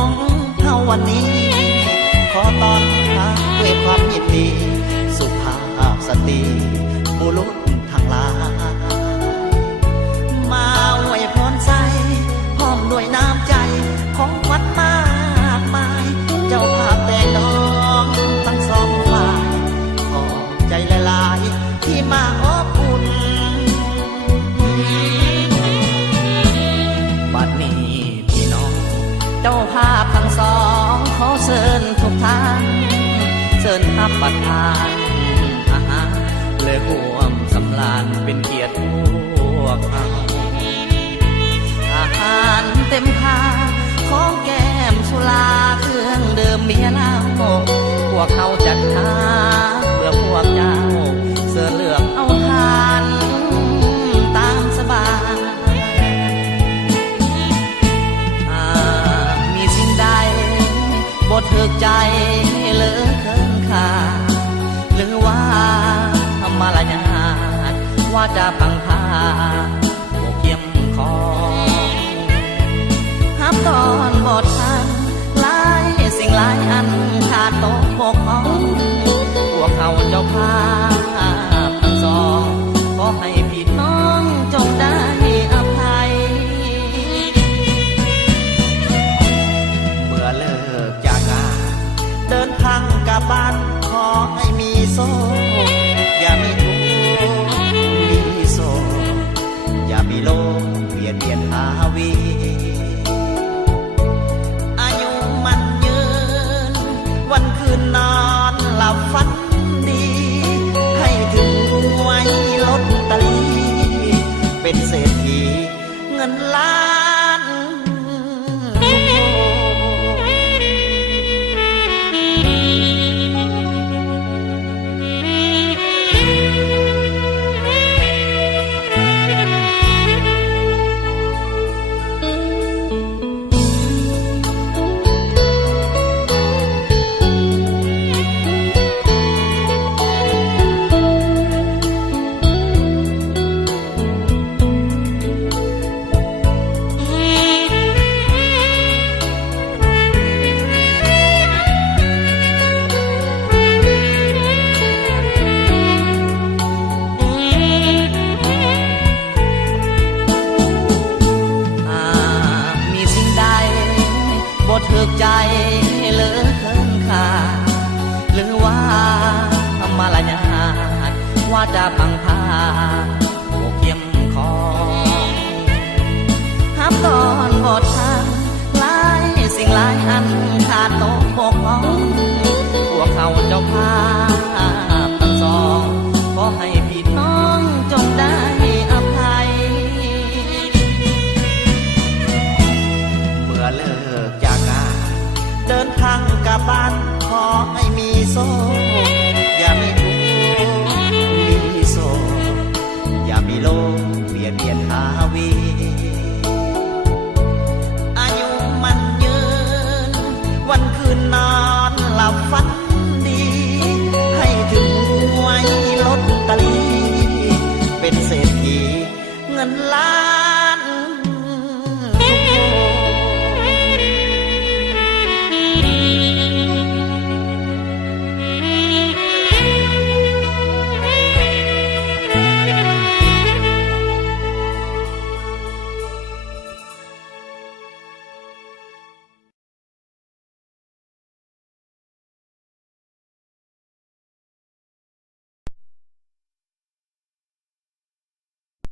องเฮาวันนี้ขอต้อนรับด้วยความยินดีสุภาพสตรีบุรุษทั้งหลายมาอวยพรใจพร้อมด้วยน้ำใจของขวัญมากมายเจ้าภาพแต่งน้องทั้งสองฝ่ายขอบใจหลายๆที่มาอบอุ่นบัดนี้พี่น้องเจ้าภาพทั้งสองขอเชิญทุกท่านเชิญรับประทานอาหารเลยร่วมสำราญเป็นเกียรติพวกเราอาหารเต็มพาของแก้มสุราเครื่องเดิมเมียเล่าพวกเขาจัดหาเพื่อพวกเจ้าเสื้อเลือกเอาทานตามสบายมีสิ่งใดบ่ถูกใจเหลือเกินค่าหรือว่ามารยาทว่าจะพังพาโบเกียมคอห้ามตอนบททันหลายสิ่งหลายอันขาดตกบกพร่องพวกเขาเจ้าภาพทั้งสองขอให้พี่น้องจงได้อภัยเมื่อเลิกจากงานเดินทางกลับบ้านขอให้มีโซ่อย่ามีทุกข์มีโซ่อย่ามีโลกเบียดเบียนหาวีอายุมันยืนวันคืนนอนหลับฝันดีให้ถึงไว้ลดตลีเป็นเศรษฐีเงินล้านถูกใจเหลือเกินค่าหรือว่ามารยาทว่าจะพังพาโบเกียมคอห้ามตอนบททางหลายสิ่งหลายอันขาดตกบกพร่องพวกเขาเจ้าภาพทั้งสองขอให้พี่น้องจงได้อภัยเมื่อเลิกจากงานเดินทางกลับบ้านขอให้มีโซ่อย่ามีทุกข์มีโซ่อย่ามีโลกเบียดเบียนหาวีอายุมันยืนวันคืนนอนหลับฝันดีให้ถึงไว้ลดตลีเป็นเศรษฐีเงินล้าน